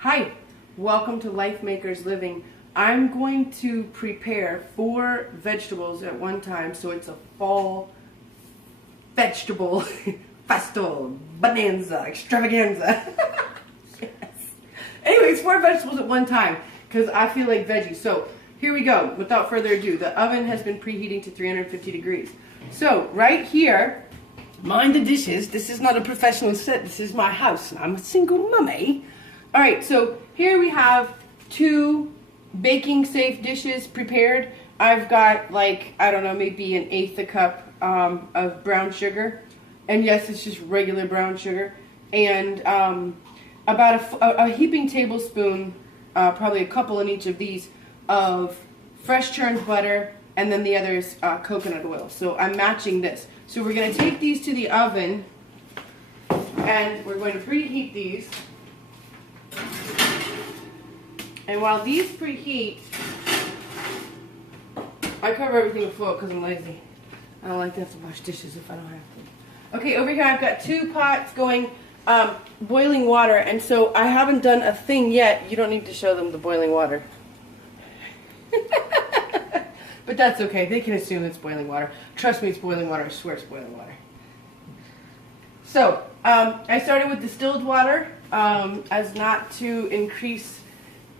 Hi, welcome to Life Makers Living. I'm going to prepare 4 vegetables at one time, so it's a fall vegetable festival, bonanza, extravaganza. Yes. Anyways, 4 vegetables at one time, because I feel like veggies. So here we go. Without further ado, the oven has been preheating to 350 degrees. So right here, mind the dishes. This is not a professional set. This is my house, and I'm a single mummy. All right, so here we have 2 baking safe dishes prepared. I've got, like, I don't know, maybe 1/8 a cup of brown sugar. And yes, it's just regular brown sugar. And about a heaping tablespoon, probably a couple in each of these, of fresh churned butter, and then the other is coconut oil. So I'm matching this. So we're going to take these to the oven, and we're going to preheat these. And while these preheat, I cover everything with foil because I'm lazy. I don't like to have to wash dishes if I don't have to. Okay, over here I've got 2 pots going, boiling water, and so I haven't done a thing yet. You don't need to show them the boiling water. But that's okay. They can assume it's boiling water. Trust me, it's boiling water. I swear it's boiling water. So, I started with distilled water as not to increase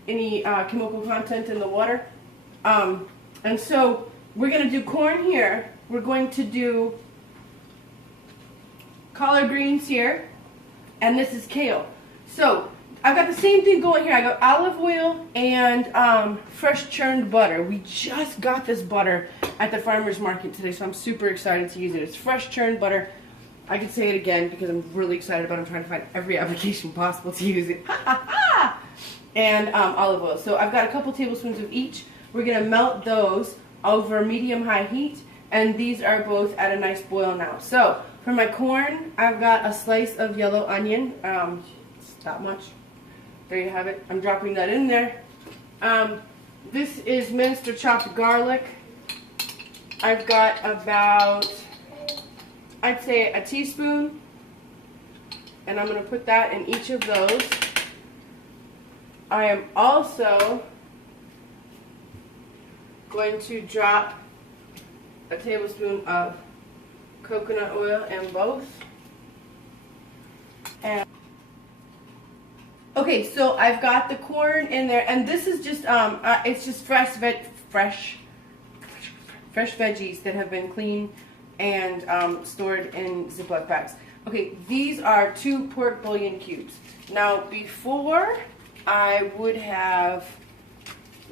any chemical content in the water. And so, we're going to do corn here. We're going to do collard greens here. And this is kale. So, I've got the same thing going here. I got olive oil and fresh churned butter. We just got this butter at the farmer's market today, so I'm super excited to use it. It's fresh churned butter. I could say it again because I'm really excited about it. I'm trying to find every application possible to use it. And olive oil. So I've got a couple tablespoons of each. We're going to melt those over medium-high heat, and these are both at a nice boil now. So for my corn, I've got a slice of yellow onion. It's not much. There you have it. I'm dropping that in there. This is minced or chopped garlic. I've got about, I'd say, a teaspoon. And I'm going to put that in each of those. I am also going to drop a tablespoon of coconut oil in both. And okay, so I've got the corn in there, and this is just it's just fresh veggies that have been cleaned and stored in Ziploc bags. Okay, these are 2 pork bouillon cubes. Now, before I would have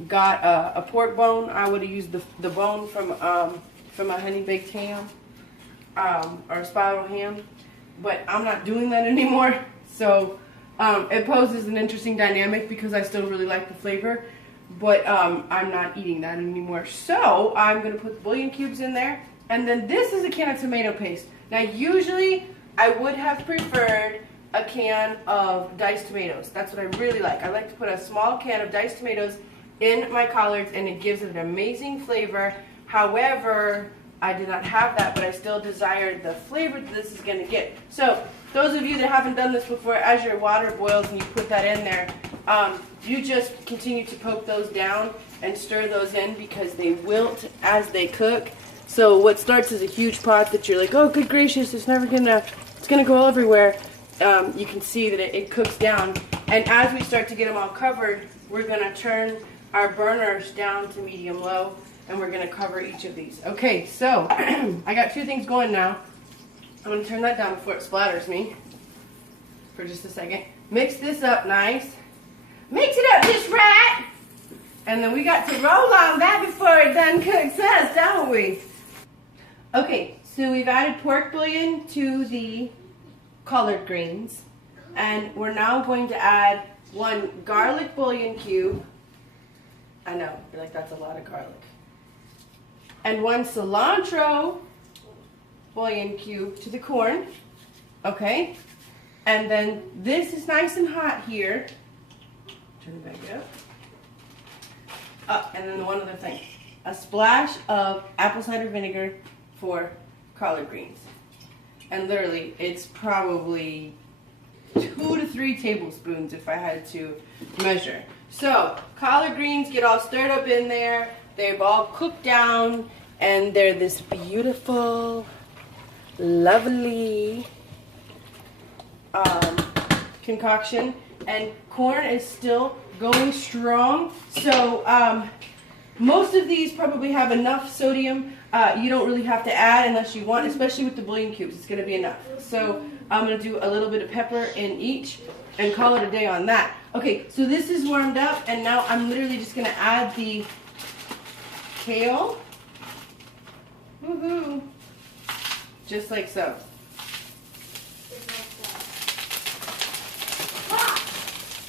got a pork bone, I would have used the bone from a honey baked ham or a spiral ham, but I'm not doing that anymore. So it poses an interesting dynamic because I still really like the flavor, but I'm not eating that anymore. So I'm going to put the bouillon cubes in there, and then this is a can of tomato paste. Now usually I would have preferred a can of diced tomatoes. That's what I really like. I like to put a small can of diced tomatoes in my collards, and it gives it an amazing flavor. However, I did not have that, but I still desired the flavor that this is going to get. So those of you that haven't done this before, as your water boils and you put that in there, you just continue to poke those down and stir those in because they wilt as they cook. So what starts as a huge pot that you're like, oh good gracious, it's gonna go everywhere. You can see that it cooks down, and as we start to get them all covered, we're gonna turn our burners down to medium low, and we're gonna cover each of these. Okay, so I got 2 things going now. I'm going to turn that down before it splatters me for just a second. Mix this up nice. Mix it up just right. And then we got to roll on that before it done cooks us, don't we? Okay, so we've added pork bouillon to the collard greens. And we're now going to add 1 garlic bouillon cube. I know, you're like, that's a lot of garlic. And 1 cilantro bouillon cube to the corn. Okay, and then this is nice and hot here. Turn it back up. And then one other thing, a splash of apple cider vinegar for collard greens. And literally, it's probably 2 to 3 tablespoons if I had to measure. So collard greens get all stirred up in there. They've all cooked down, and they're this beautiful, lovely concoction. And corn is still going strong. So most of these probably have enough sodium. You don't really have to add unless you want, especially with the bouillon cubes. It's going to be enough. So I'm going to do a little bit of pepper in each and call it a day on that. Okay, so this is warmed up, and now I'm literally just going to add the kale. Woohoo! Just like so.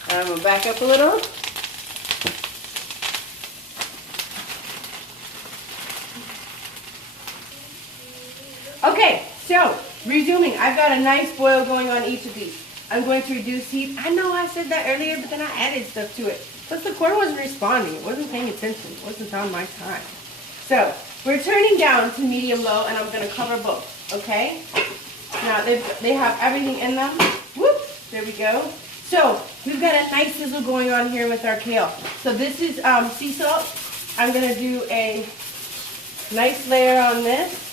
I'm going to back up a little. Okay, so resuming, I've got a nice boil going on each of these. I'm going to reduce heat. I know I said that earlier, but then I added stuff to it. But the corn wasn't responding. It wasn't paying attention. It wasn't on my time. So we're turning down to medium-low, and I'm going to cover both, okay? Now, they have everything in them. Whoop, there we go. So we've got a nice sizzle going on here with our kale. So this is sea salt. I'm going to do a nice layer on this.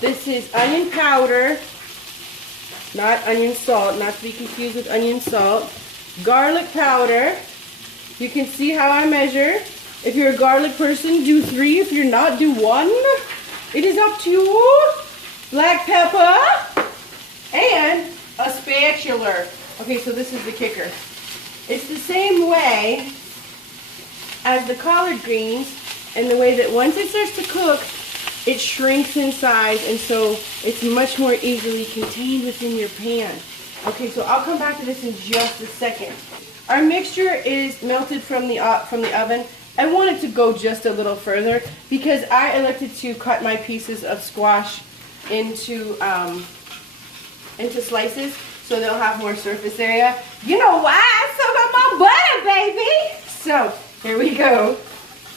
This is onion powder, not onion salt, not to be confused with onion salt. Garlic powder. You can see how I measure. If you're a garlic person, do 3. If you're not, do 1. It is up to you. Black pepper and a spatula. Okay, so this is the kicker. It's the same way as the collard greens, in the way that once it starts to cook, it shrinks in size, and so it's much more easily contained within your pan. Okay, so I'll come back to this in just a second. Our mixture is melted from the oven. I want it to go just a little further because I elected to cut my pieces of squash into slices so they'll have more surface area. You know why? I soak up my butter, baby! So, here we go.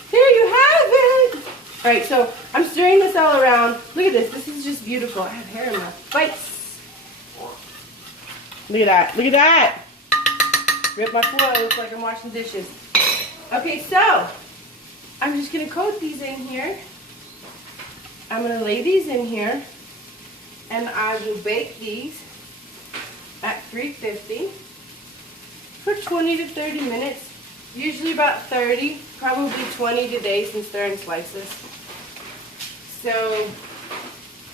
There you have it! Alright, so I'm stirring this all around. Look at this. This is just beautiful. I have hair in my face. Look at that. Look at that. Rip my foil. Looks like I'm washing dishes. Okay, so I'm just going to coat these in here. I'm going to lay these in here. And I will bake these at 350 for 20 to 30 minutes. Usually about 30, probably 20 today since they're in slices. So,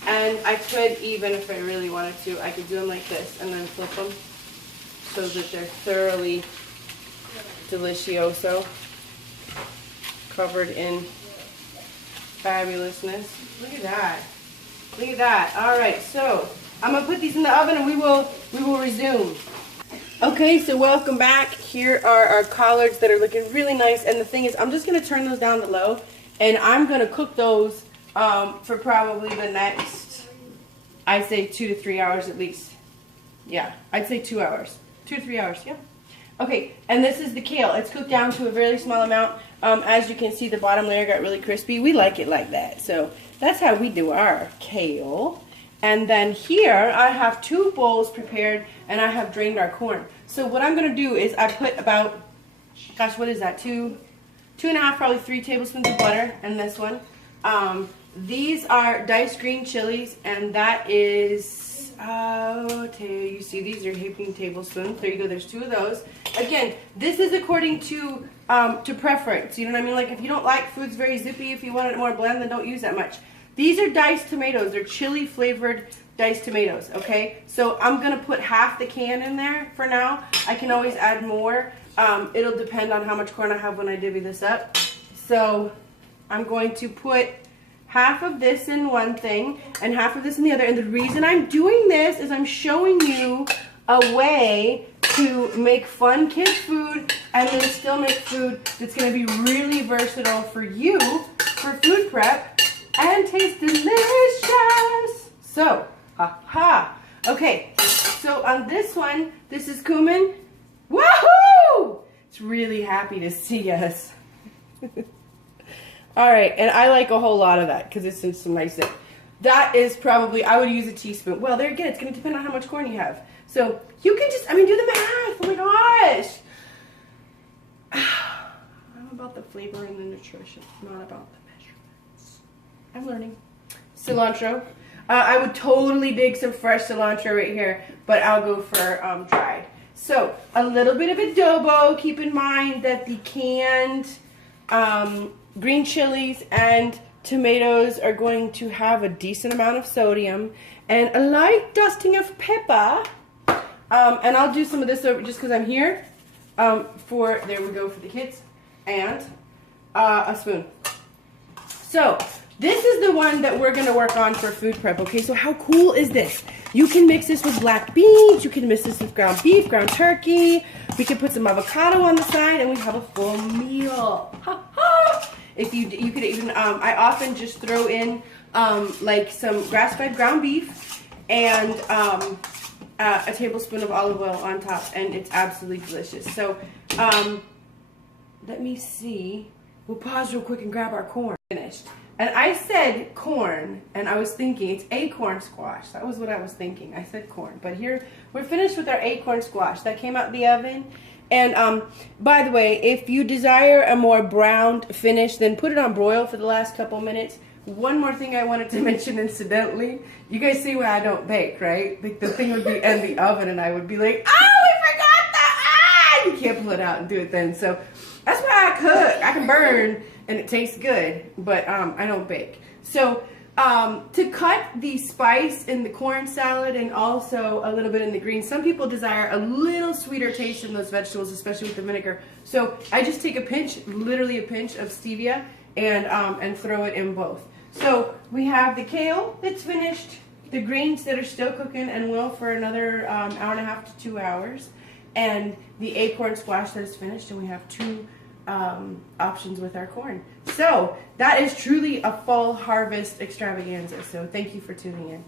and I could even, if I really wanted to, I could do them like this and then flip them so that they're thoroughly delicioso, covered in fabulousness. Look at that. Look at that. All right, so I'm gonna put these in the oven and we will resume. Okay, so welcome back. Here are our collards that are looking really nice. And the thing is, I'm just going to turn those down to low. And I'm going to cook those for probably the next, I'd say 2 to 3 hours at least. Yeah, I'd say 2 hours. 2 to 3 hours, yeah. Okay, and this is the kale. It's cooked down to a very small amount. As you can see, the bottom layer got really crispy. We like it like that. So that's how we do our kale. And then here, I have 2 bowls prepared, and I have drained our corn. So what I'm going to do is I put about, gosh, what is that, 2.5, probably 3 tablespoons of butter in this one. These are diced green chilies, and that is, you see, these are heaping tablespoons. There you go, there's 2 of those. Again, this is according to preference. You know what I mean? Like, if you don't like foods very zippy, if you want it more bland, then don't use that much. These are diced tomatoes. They're chili flavored diced tomatoes, okay? So I'm going to put half the can in there for now. I can always add more. It'll depend on how much corn I have when I divvy this up. So I'm going to put half of this in one thing and half of this in the other. And the reason I'm doing this is I'm showing you a way to make fun kids food and then still make food that's going to be really versatile for you for food prep. And taste delicious. So, okay, so on this one, this is cumin. Woohoo! It's really happy to see us. All right, and I like a whole lot of that because it's some nice thing. that is probably, I would use a teaspoon. Well, there again, it's going to depend on how much corn you have. So you can just, I mean, do the math. Oh my gosh. I'm about the flavor and the nutrition, not about the measurements. I'm learning. Cilantro. I would totally dig some fresh cilantro right here, but I'll go for dried. So a little bit of adobo. Keep in mind that the canned green chilies and tomatoes are going to have a decent amount of sodium and a light dusting of pepper. And I'll do some of this over just because I'm here. There we go for the kids. And a spoon. So this is the one that we're going to work on for food prep. Okay, so how cool is this? You can mix this with black beans. You can mix this with ground beef, ground turkey. We can put some avocado on the side, and we have a full meal. Ha ha! If you could even, I often just throw in like some grass-fed ground beef and a tablespoon of olive oil on top, and it's absolutely delicious. So let me see. We'll pause real quick and grab our corn. Finished. And I said corn, and I was thinking it's acorn squash. That was what I was thinking. I said corn. But here, we're finished with our acorn squash. That came out of the oven. And by the way, if you desire a more browned finish, then put it on broil for the last couple minutes. One more thing I wanted to mention incidentally. You guys see why I don't bake, right? Like the thing would be in the oven, and I would be like, oh, we forgot that! You can't pull it out and do it then. So that's why I cook. I can burn. And it tastes good, but I don't bake. So to cut the spice in the corn salad and also a little bit in the greens, some people desire a little sweeter taste in those vegetables, especially with the vinegar. So I just take a pinch, literally a pinch of stevia, and throw it in both. So we have the kale that's finished, the greens that are still cooking and will for another hour and a half to 2 hours, and the acorn squash that is finished, and we have two options with our corn. So that is truly a fall harvest extravaganza. So thank you for tuning in.